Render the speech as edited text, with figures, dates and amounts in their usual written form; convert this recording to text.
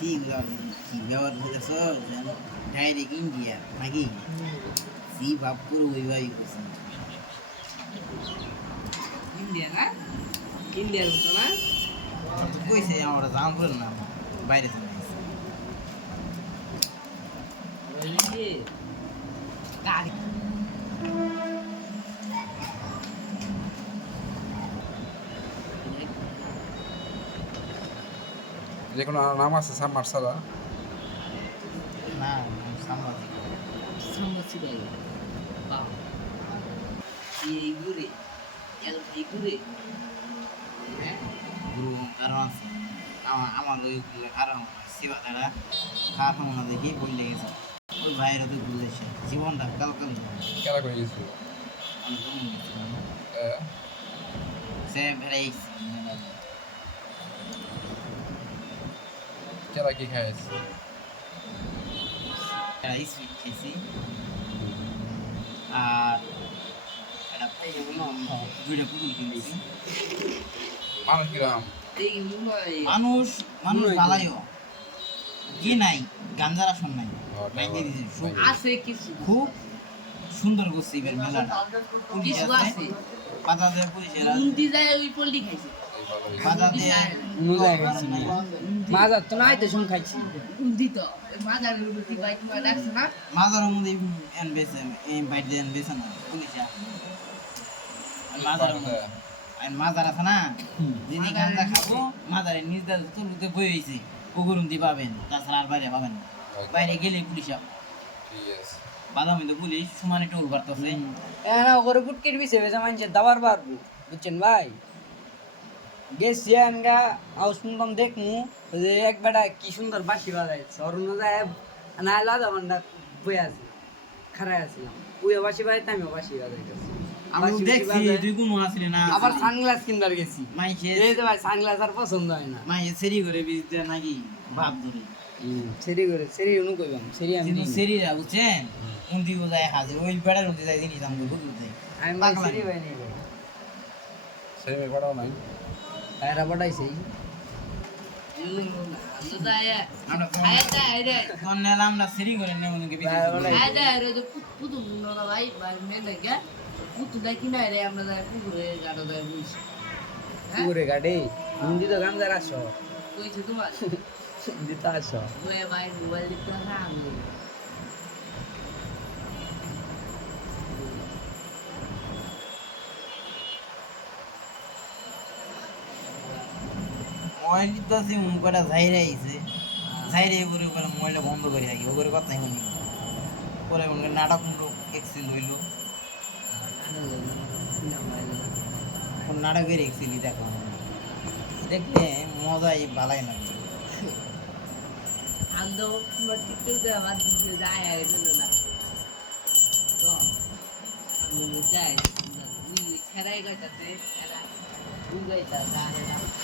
কি ব্যবহার হইতেছ direct India নাকি সি ভাব পুরো ওইভাবেই করছেন ইন্ডিয়া না ইন্ডিয়ার মতো না কইছে আমরা জাম করেন না বাইরে চলে গেছে গাড়ি যে কোনো নাম আছে সাম্মার সাদা না সাংবাদিক সাংবাদিক বাহ এই ঘুরে এই ঘুরে হ্যাঁ গুরু কারণ আছে আমার ওই কারণ সেবা তারা খাওয়ার নমুনা দেখে বললে গেছে ওই ভাইয়ের ওদের ঘুরেছে জীবনটা কালকাল কেরা করে গেছিল আমি কেমন গেছিলাম সে বেড়াইছি কেরা কি খাইছে সুইট খেয়েছি আর দুইটা পুতুল কিনেছি মানুষ কিরাম এই মুম্বাই মানুষ মানুষ ভালোইও কি নাই গাঞ্জার আসন নাই বাইকে দিয়েছে আছে কিছু খুব সুন্দর করছে এবার মেলাটা পুলিশ কিছু আছে আছে বাজাদের পুলিশেরা উন্দি যায় ওই পল্লি খাইছে বাজাতে মাজার তো নাই তো শুন খাইছি উন্দি তো মাদার রুটি বাইক মা ডাকছে না মাজারের মধ্যে এন বেছে এই বাইক দিয়ে এন বেছে না পুলিশা মাজারের মধ্যে আর মাজার আছে না যিনি গাঞ্জা খাবো মাজারের নিজ দাদা তুলতে বই হয়েছে পুকুরুম দিয়ে পাবেন তাছাড়া আর বাইরে পাবেন না বাইরে গেলে পুলিশ ঠিক আছে বাদামি তো পুলিশ সমানে টোল বাড়তেছে এনা ওরে বুটকির বিছে বেজা মানছে দাবার পারবো বুঝছেন ভাই গেছি আনগা আউস শুনলাম দেখমু যে এক বেটা কি সুন্দর বাঁশি বাজায় সরুন যায় না আলাদা মান্ডা বই আছে খারাই আছিলাম ওই বাঁশি বাজাইতে আমি বাঁশি বাজাইতেছি আমি দেখছি তুই কোন আসলি না আবার সানগ্লাস কিনবার গেছি মাইছে এই তো ভাই সানগ্লাস আর পছন্দ হয় না মাইছে সেরি করে বিজতে নাকি ভাব ধরে সেরি করে সেরি উনু কইবাম সেরি আমি কিন্তু সেরিরা বুঝছেন উন্দি যায় হাজির ওই বেড়ার উন্দি যায় জিনিস আমি বুঝতে চাই আমি ভাই সেরি ভাই নেই ভাই সেই মেয়ে পড়াও নাই এরা বড়াইছেই আমরা কোন নেলাম না সেরি করে নেব নাকি বেশি পুকুরে গাড়ি হিন্দি তো গান যারা আসো তোমার দিতে আসো ভাই মোবাইল দিতে আমি মোবাইল তো আছে মন কটা যাইরে আইছে যাইরে করে করে মোবাইলটা বন্ধ করে আগে ওরে কথাই শুনি পরে মনে নাটক মুটক এক্সেল হইলো কোন নাটকের এক্সেলই দেখলাম দেখতে মজাই ভালাই না আন্দো তোমার টিকটক দে আবার দিতে যায় আর এলো না তো আমি যাই উই ছাড়াই গটাতে এরা উই গাইতা গানে না